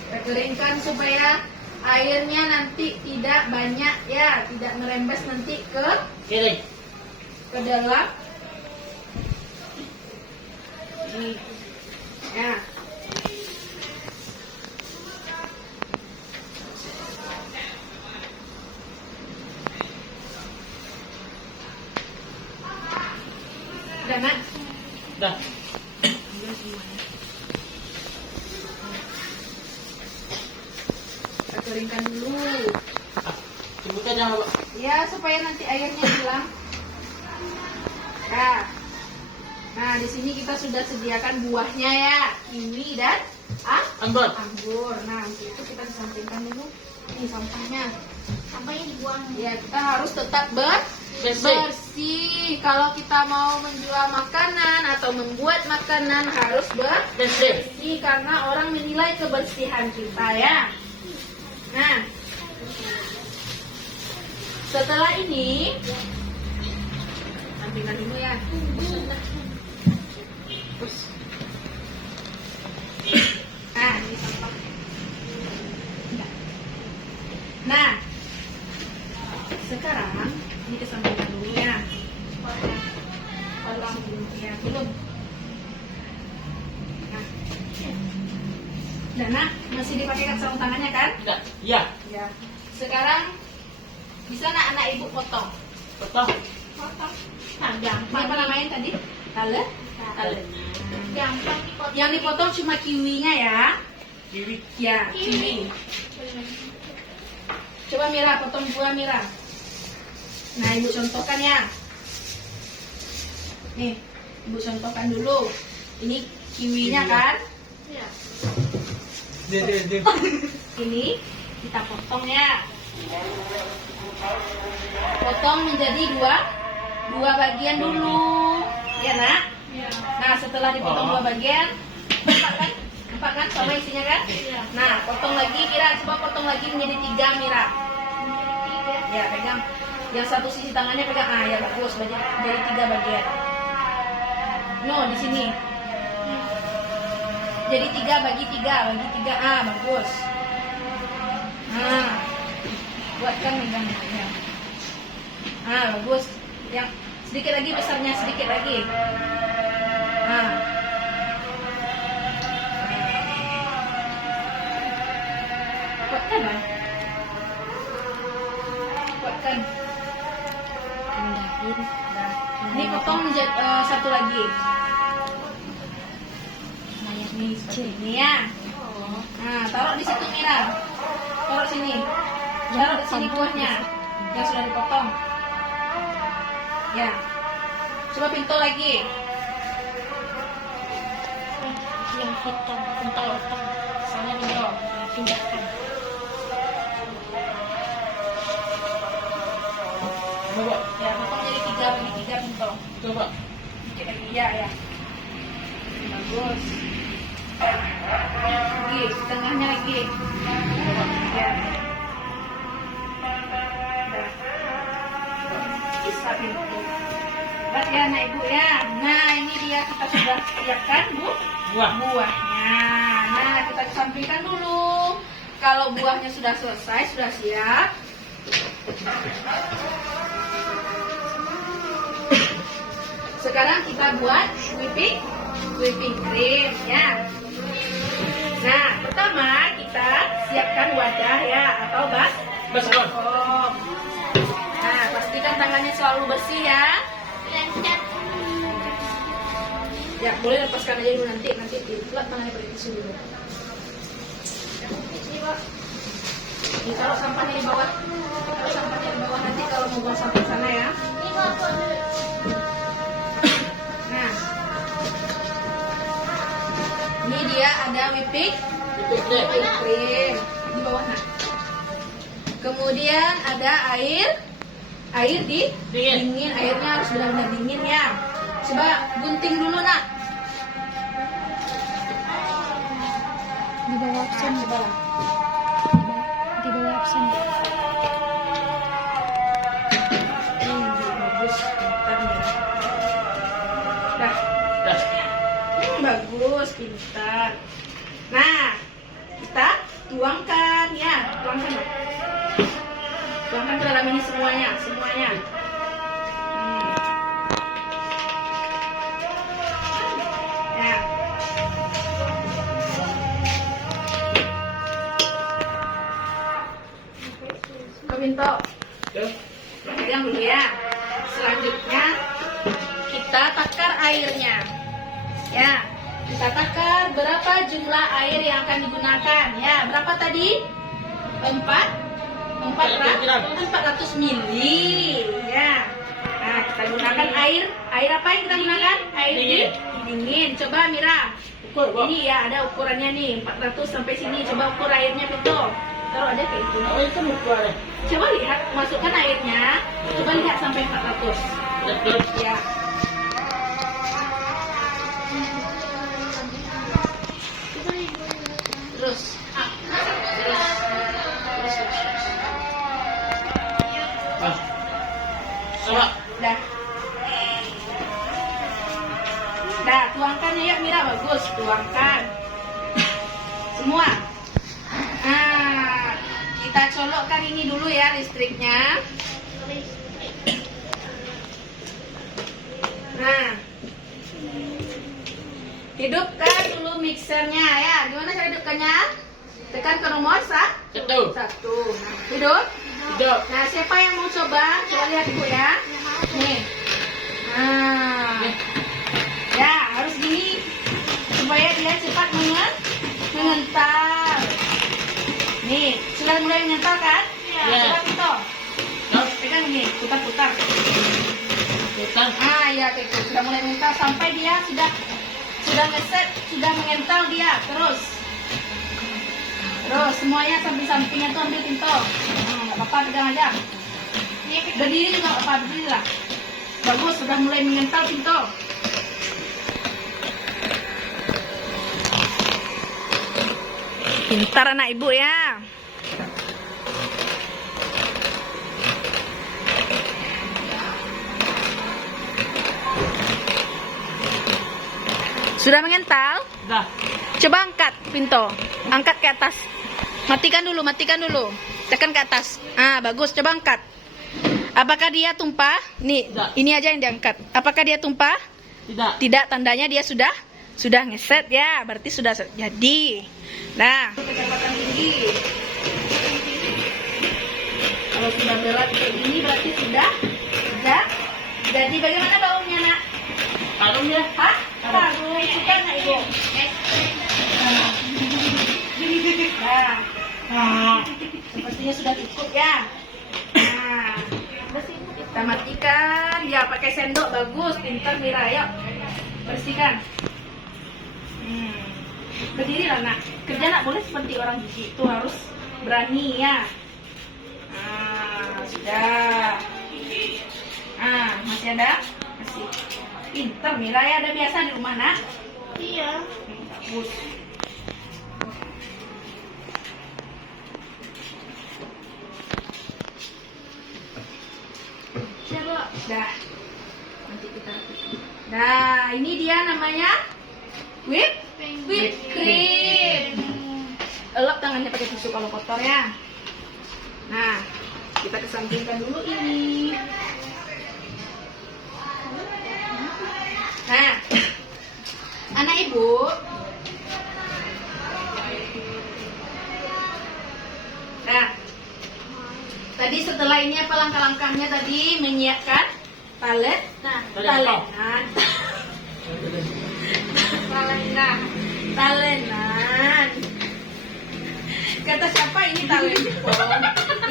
Kita keringkan supaya airnya nanti tidak banyak ya, tidak merembes nanti Kiri. ke dalam. Ini. Ya. Udah, Nak? Dah. Ambil semuanya. Kita keringkan dulu. Sebutkan jangan Pak. Ya, supaya nanti airnya hilang. Ya. Nah, di sini kita sudah sediakan buahnya ya, kiwi dan Anggur. anggur. Nah, untuk itu kita sampingkan dulu. Ini sampahnya. Sampahnya dibuang. Ya, kita harus tetap Bersih. bersih. Kalau kita mau menjual makanan atau membuat makanan harus Bersih. bersih karena orang menilai kebersihan kita ya. Nah, setelah ini sampingkan dulu ya. Nah, ini sampah. Nah, sekarang ini kesampingkan dulu ya. Potong dulu ya, belum. Nah, Dana masih dipakai sarung tangannya kan? Tidak. Ya. Ya. Sekarang bisa anak ibu potong. Potong. Potong. Nah, Ini gampang. apa namanya tadi? Tale? Tale. Gampang dipotong. Yang dipotong cuma kiwinya ya. Kiwi. Ya, kiwi. Coba Mira, potong buah Mira. Nah, ibu contohkan ya. Nih, ibu contohkan dulu. Ini kiwinya kan? Iya. Ini kita potong ya. Potong menjadi dua bagian dulu. Ya, Nak? Iya. Nah, setelah dipotong dua bagian, empat kan sama isinya kan? Iya. Nah, potong lagi, Mira. Coba potong lagi menjadi 3, Mira. Ya, pegang. Yang satu sisi tangannya pegang. Ah, ya bagus. Jadi 3 bagian. No, di sini. Jadi 3 bagi 3. Ah, bagus. Nah, buatkan megangnya. Ya. Ah, bagus. Yang sedikit lagi besarnya, sedikit lagi. Nah. Kuatkan lah. Kuatkan. Ini potong satu lagi. Ini seperti ini ya. Nah, taruh di situ Mira. Taruh sini. Taruh di sini buahnya yang sudah dipotong. Ya. Coba pintu lagi. Yang hitam, pentol. Sana pintu. Pindahkan. Coba. Ya, potong jadi 3 bagi 3 pintu. Coba. Dikit lagi ya. Bagus. Lagi, tengahnya lagi. Ya. Udah. Bisa pintu. Buat ya, Nak Ibu ya. Nah, ini dia kita sudah siapkan, Bu. Buahnya. Nah, kita kesampingkan dulu. Kalau buahnya sudah selesai, sudah siap. Sekarang kita buat whipping cream ya. Nah, pertama kita siapkan wadah ya atau baskom. Nah, pastikan tangannya selalu bersih ya. Lancat. Ya, boleh lepaskan aja dulu nanti dipelat tangannya pakai tisu dulu. Ditaruh sampahnya di bawah. Taruh sampahnya di bawah nanti kalau mau buang sampah sana ya. Ini mau apa dulu? Nah, ini dia ada whipping cream di bawah. Nah, kemudian ada air dingin. Airnya harus benar-benar dingin ya. Coba gunting dulu Nak. Di bawah absen. Nah, coba lah. Di bawah absen. Bagus, pintar Mira. Dah. Bagus, pintar. Nah, kita tuangkan ya, tuangkan Nak. Tuangkan ke dalam ini semuanya. Ya. Kau Binto, pegang dulu ya. Selanjutnya kita takar airnya. Ya, kita takar berapa jumlah air yang akan digunakan. Ya, berapa tadi? 400 mili. Ya. Nah, kita gunakan air apa yang kita gunakan? Air dingin. Coba Mira. Ini ya ada ukurannya nih, 400 sampai sini. Coba ukur airnya betul. Taruh aja kayak itu. Coba lihat, masukkan airnya. Coba lihat sampai 400. Ya. Terus. Dah, tuangkan ya Mira, bagus, tuangkan. Semua. Nah, kita colokkan ini dulu ya listriknya. Nah, hidupkan dulu mixernya ya. Gimana cara hidupkannya? Tekan ke nomor 1. Nah, hidup. Nah, siapa yang mau coba? Coba lihat dulu ya. Nih. Nah. Ya, harus gini supaya dia cepat mengental. Nih, sudah mulai mengental kan? Ya. Coba Vito. Pegang Ini putar-putar. Putar. Ah ya kayak gitu. Sudah mulai mengental sampai dia sudah ngeset, sudah mengental dia. Terus semuanya samping-sampingnya tuh ambil Pinto. Nggak apa-apa, pegang aja. Berdiri juga nggak apa-apa, berdiri lah. Bagus, sudah mulai mengental Pinto. Pintar anak ibu ya. Sudah mengental? Dah. Coba angkat Pinto. Angkat ke atas. Matikan dulu. Tekan ke atas. Ah, bagus. Coba angkat. Apakah dia tumpah? Nih, Tidak. ini aja yang diangkat. Apakah dia tumpah? Tidak. Tidak, tandanya dia sudah ngeset ya. Berarti sudah jadi. Nah, kecepatan tinggi. Kalau sudah berat kayak gini berarti sudah jadi. Bagaimana baunya, Nak? Harum ya. Hah? Harum. Suka nggak Ibu? Nah, sepertinya sudah cukup ya. Nah, kita matikan. Ya, pakai sendok bagus, pintar Mira. Yuk, bersihkan. Berdiri lah Nak. Kerja Nak boleh seperti orang gigi itu harus berani ya. Nah, sudah. Nah, masih ada? Masih. Pintar Mira ya, ada biasa di rumah Nak. Iya. Bagus. Coba. Dah. Nanti kita. Nah, ini dia namanya whipped cream. Elap tangannya pakai tisu kalau kotor ya. Nah, kita kesampingkan dulu ini. Nah, anak ibu, nah, tadi setelah ini apa langkah-langkahnya tadi? Menyiapkan talenan. Kata siapa ini talempong?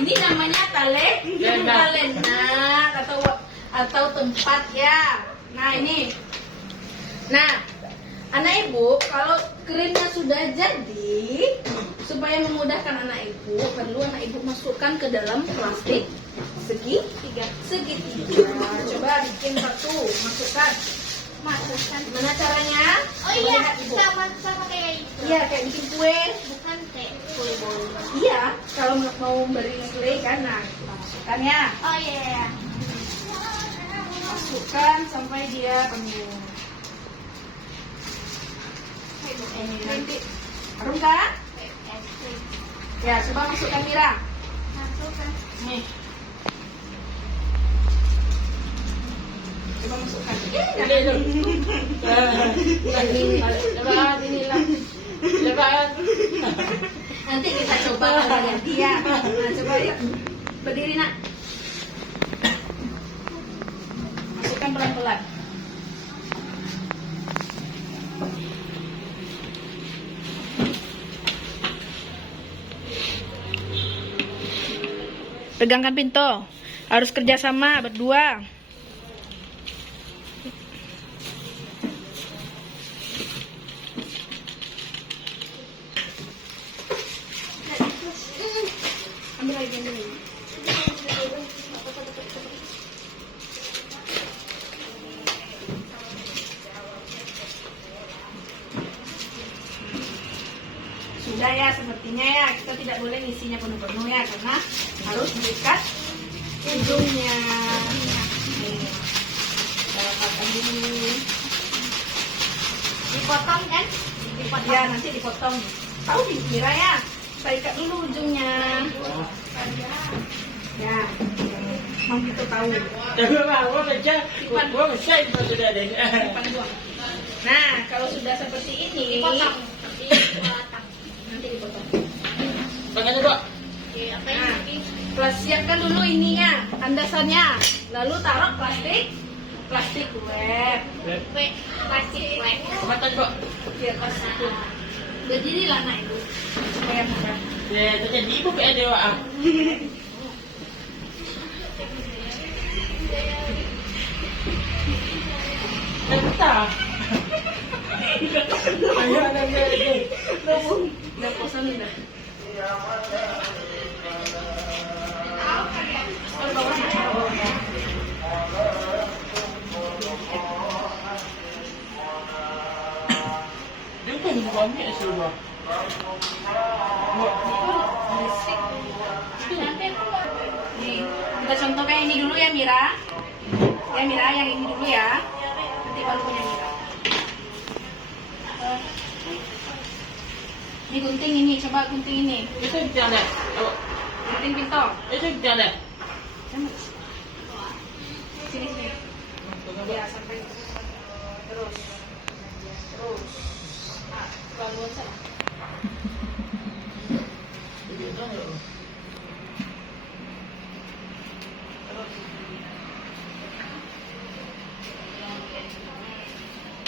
Ini namanya talenat atau tempat ya. Nah ini. Nah, anak ibu kalau krimnya sudah jadi, supaya memudahkan anak ibu, perlu anak ibu masukkan ke dalam plastik segitiga. Coba bikin satu, masukkan. Gimana caranya? Oh iya, sama kayak itu. Iya, kayak bikin kue. Bukan kayak kue bolu. Iya, kalau mau beri kue kan, nah kita masukkan ya. Oh iya. Masukkan sampai dia penuh. Ini nanti harum kan? Es krim. Ya, coba masukkan Mira. Masukkan. Nih. Coba masukkan. Lepas inilah. Lepas. Nanti kita coba ganti ya. Nah, coba yuk. Berdiri Nak. Masukkan pelan-pelan. Pegangkan Pinto. Harus kerjasama berdua. Ambil lagi. Sudah ya, sepertinya ya. Kita tidak boleh ngisinya penuh-penuh ya, karena harus diikat ujungnya. Nih, kita rapatkan dulu. Dipotong kan? Ya, nanti dipotong. Tahu Mira ya? Kita ikat dulu ujungnya. Ya, mau gitu tahu. Nah, kalau sudah seperti ini, Dipotong. nanti dipotong. Makanya, Dok. Nah, siapkan dulu ininya, andasannya. Lalu taruh plastik wrap. Plastik wrap. Mata, Dok. Di atas itu. Berdirilah Nak Ibu, supaya mudah. Ya, jadi ibu kayak dewa. Mata. Ayo lagi. Udah kosan udah. Dia kan suami sudah. Berisik. Nih, kita contoh kayak ini dulu ya Mira. Ya Mira, yang ini dulu ya. Nanti baru punya Mira. Ini gunting ini, coba gunting ini. Itu jangan. Gunting pintong. Itu jangan. Sini sini. Ya sampai terus. Nah, bangun saya.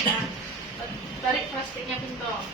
Nah, tarik plastiknya pintong.